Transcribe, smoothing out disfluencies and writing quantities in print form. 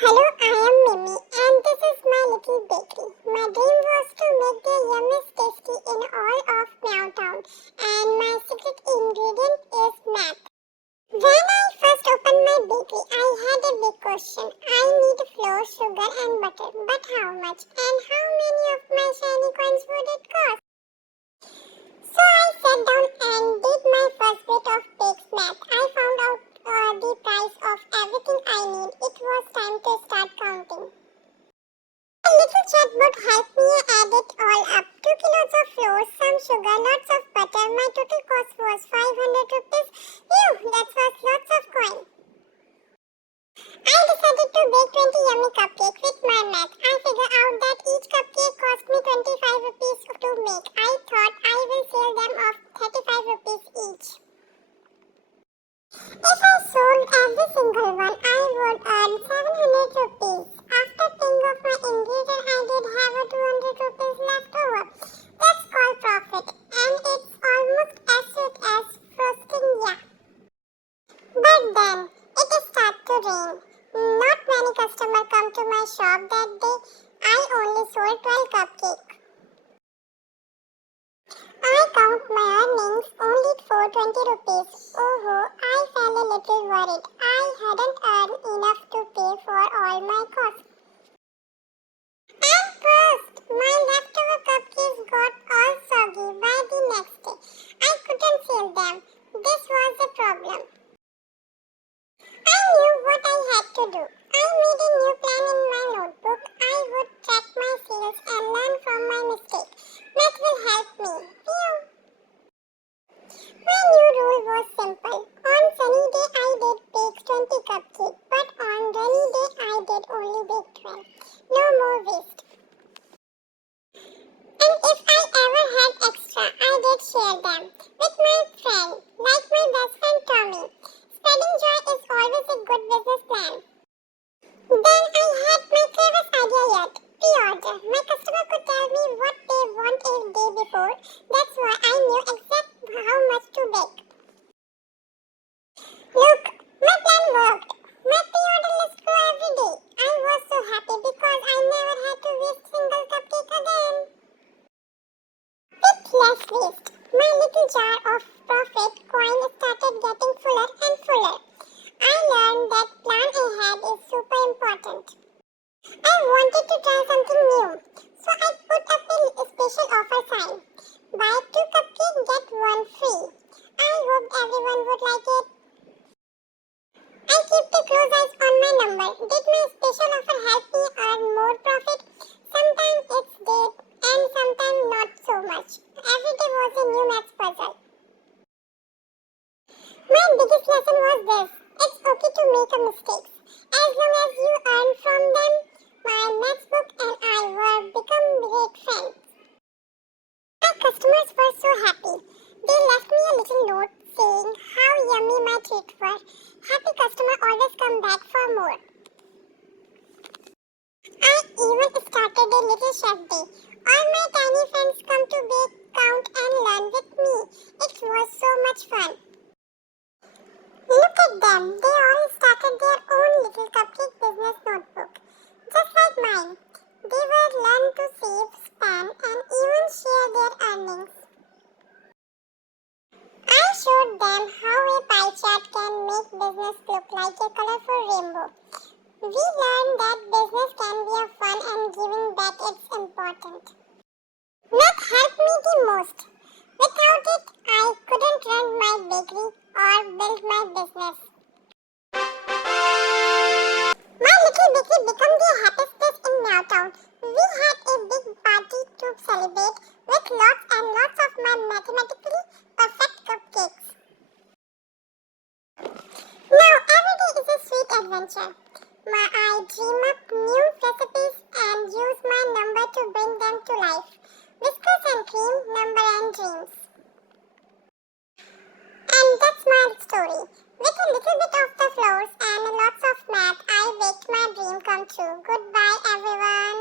Hello, I am Mimi and this is my little bakery. My dream was to make the yummiest tasty in all of Meowtown and my secret ingredient is math. When I first opened my bakery, I had a big question. I need flour, sugar and butter, but how much and how many of my shiny coins would it cost? So I sat down and did my first bit of baked math. I found out the price of everything I need. It was time to start counting. A little chatbot helped me add it all up. 2 kilos of flour, some sugar, lots of butter. My total cost was 500 rupees. Phew, that was lots of coin. I decided to bake 20 yummy cupcakes with my math. I figured out that each cupcake cost me 25 rupees to make. I thought I will sell them off 35 rupees each. If I sold every single one, I would earn 700 rupees. After paying off my ingredient, I did have a 200 rupees left over. That's called profit, and it's almost as sweet as frosting, yeah. But then, it started to rain. Not many customers come to my shop that day. I only sold 12 cupcakes. I count my earnings only for 20 rupees. Oh, I felt a little worried. I hadn't earned enough to pay for all my costs. And first, my leftover cupcakes got all soggy by the next day. I couldn't sell them. This was the problem. I knew what I had to do. I made a new plan in my notebook. I would track my sales and learn from my mistake. Math will help me. Phew. My new rule was simple. On sunny day I did bake 20 cupcakes, but on rainy day I did only bake 12. No more waste. And if I ever had extra, I did share them with my friend, like my best friend Tommy. Spreading joy is always a good business plan. Then I had my cleverest idea yet. Pre-order. My customer could tell me what they want a day before. That's why I knew exactly how much to bake. Look, my plan worked. My pre-order list grew every day. I was so happy because I never had to waste single cupcake again. With less waste, my little jar of profit coin started getting fuller and fuller. I learned that plan ahead is super important. I wanted to try something new, so I put up a special offer sign. Buy 2 cupcakes, get 1 free. I hoped everyone would like it. I kept a close eyes on my number. Did my special offer help me earn more profit? Sometimes it's did, and sometimes not so much. Every day was a new maths puzzle. My biggest lesson was this. It's okay to make a mistakes. As long as you earn from them, my maths book and I were become great friends. My customers were so happy. They left me a little note saying how yummy my treats were. Happy customer always come back for more. I even started a little chef day. All my tiny friends come to bake, count and learn with me. It was so much fun. Look at them. They all started their own little cupcake business notebook. Just like mine. They will learn to save, spend and even share their earnings. I showed them how a pie chart can make business look like a colorful rainbow. We learned that business can be a fun and giving back is important. Math helped me the most. Without it, I couldn't run my bakery or build my business. My little bakery became the happiest place in Meowtown. We had a big party to celebrate with lots and lots of my mathematically perfect cupcakes. Now every day is a sweet adventure. I dream up new recipes and use my number to bring them to life. Whiskers and cream, number and dreams. And that's my story. With a little bit of the flours and lots of math, I baked my dream come true. Goodbye everyone.